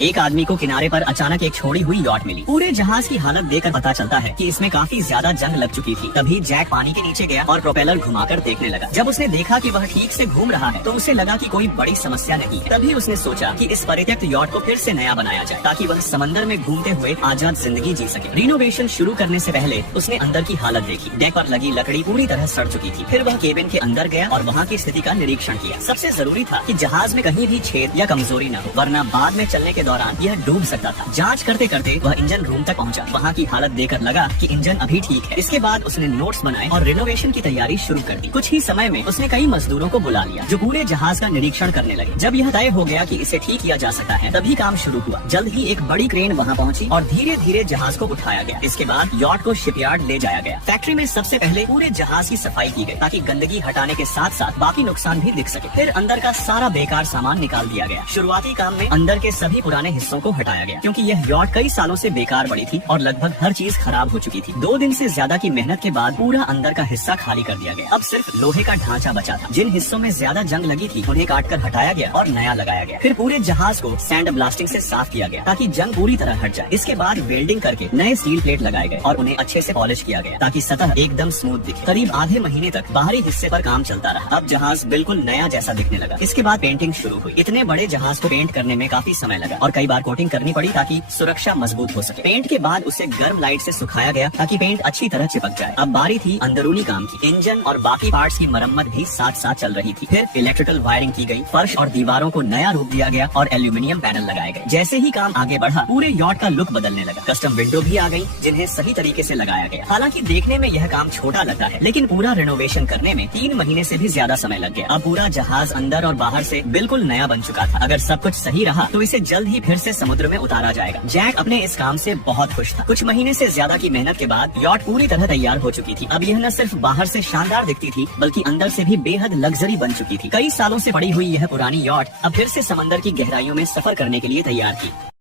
एक आदमी को किनारे पर अचानक एक छोड़ी हुई यॉट मिली। पूरे जहाज की हालत देखकर पता चलता है कि इसमें काफी ज्यादा जंग लग चुकी थी। तभी जैक पानी के नीचे गया और प्रोपेलर घुमाकर देखने लगा। जब उसने देखा कि वह ठीक से घूम रहा है तो उसे लगा कि कोई बड़ी समस्या नहीं है। तभी उसने सोचा कि इस परित्यक्त यॉट को फिर से नया बनाया जाए ताकि वह समंदर में घूमते हुए आजाद जिंदगी जी सके। रिनोवेशन शुरू करने से पहले उसने अंदर की हालत देखी। डेक पर लगी लकड़ी पूरी तरह सड़ चुकी थी। फिर वह केबिन के अंदर गया और वहाँ की स्थिति का निरीक्षण किया। सबसे जरूरी था कि जहाज में कहीं भी छेद या कमजोरी न हो, वरना बाद में चलने के दौरान यह डूब सकता था। जांच करते करते वह इंजन रूम तक पहुंचा। वहां की हालत देखकर लगा कि इंजन अभी ठीक है। इसके बाद उसने नोट्स बनाए और रिनोवेशन की तैयारी शुरू कर दी। कुछ ही समय में उसने कई मजदूरों को बुला लिया जो पूरे जहाज का निरीक्षण करने लगे। जब यह तय हो गया कि इसे ठीक किया जा सकता है तभी काम शुरू हुआ। जल्द ही एक बड़ी क्रेन वहां पहुंची और धीरे धीरे जहाज को उठाया गया। इसके बाद यॉट को शिपयार्ड ले जाया गया। फैक्ट्री में सबसे पहले पूरे जहाज की सफाई की गई ताकि गंदगी हटाने के साथ साथ बाकी नुकसान भी दिख सके। फिर अंदर का सारा बेकार सामान निकाल दिया गया। शुरुआती काम में अंदर के सभी पुराने हिस्सों को हटाया गया क्योंकि यह यॉट कई सालों से बेकार पड़ी थी और लगभग हर चीज खराब हो चुकी थी। 2 दिन से ज्यादा की मेहनत के बाद पूरा अंदर का हिस्सा खाली कर दिया गया। अब सिर्फ लोहे का ढांचा बचा था। जिन हिस्सों में ज्यादा जंग लगी थी उन्हें काटकर हटाया गया और नया लगाया गया। फिर पूरे जहाज को सैंड ब्लास्टिंग से साफ किया गया ताकि जंग पूरी तरह हट जाए। इसके बाद वेल्डिंग करके नए स्टील प्लेट लगाए गए और उन्हें अच्छे से पॉलिश किया गया ताकि सतह एकदम स्मूथ दिखे। करीब आधे महीने तक बाहरी हिस्से पर काम चलता रहा। अब जहाज बिल्कुल नया जैसा दिखने लगा। इसके बाद पेंटिंग शुरू हुई। इतने बड़े जहाज को पेंट करने में काफी समय लगा और कई बार कोटिंग करनी पड़ी ताकि सुरक्षा मजबूत हो सके। पेंट के बाद उसे गर्म लाइट से सुखाया गया ताकि पेंट अच्छी तरह चिपक जाए। अब बारी थी अंदरूनी काम की। इंजन और बाकी पार्ट्स की मरम्मत भी साथ साथ चल रही थी। फिर इलेक्ट्रिकल वायरिंग की गई, फर्श और दीवारों को नया रूप दिया गया और एल्यूमिनियम पैनल लगाए गए। जैसे ही काम आगे बढ़ा पूरे यॉट का लुक बदलने लगा। कस्टम विंडो भी आ गई जिन्हें सही तरीके से लगाया गया। हालांकि देखने में यह काम छोटा लगता है लेकिन पूरा रिनोवेशन करने में 3 महीने से भी ज्यादा समय लग गया। अब पूरा जहाज अंदर और बाहर से बिल्कुल नया बन चुका था। अगर सब कुछ सही रहा तो इसे जल्द ही फिर से समुद्र में उतारा जाएगा। जैक अपने इस काम से बहुत खुश था। कुछ महीने से ज्यादा की मेहनत के बाद यॉट पूरी तरह तैयार हो चुकी थी। अब यह न सिर्फ बाहर से शानदार दिखती थी बल्कि अंदर से भी बेहद लग्जरी बन चुकी थी। कई सालों से पड़ी हुई यह पुरानी यॉट अब फिर से समंदर की गहराइयों में सफर करने के लिए तैयार थी।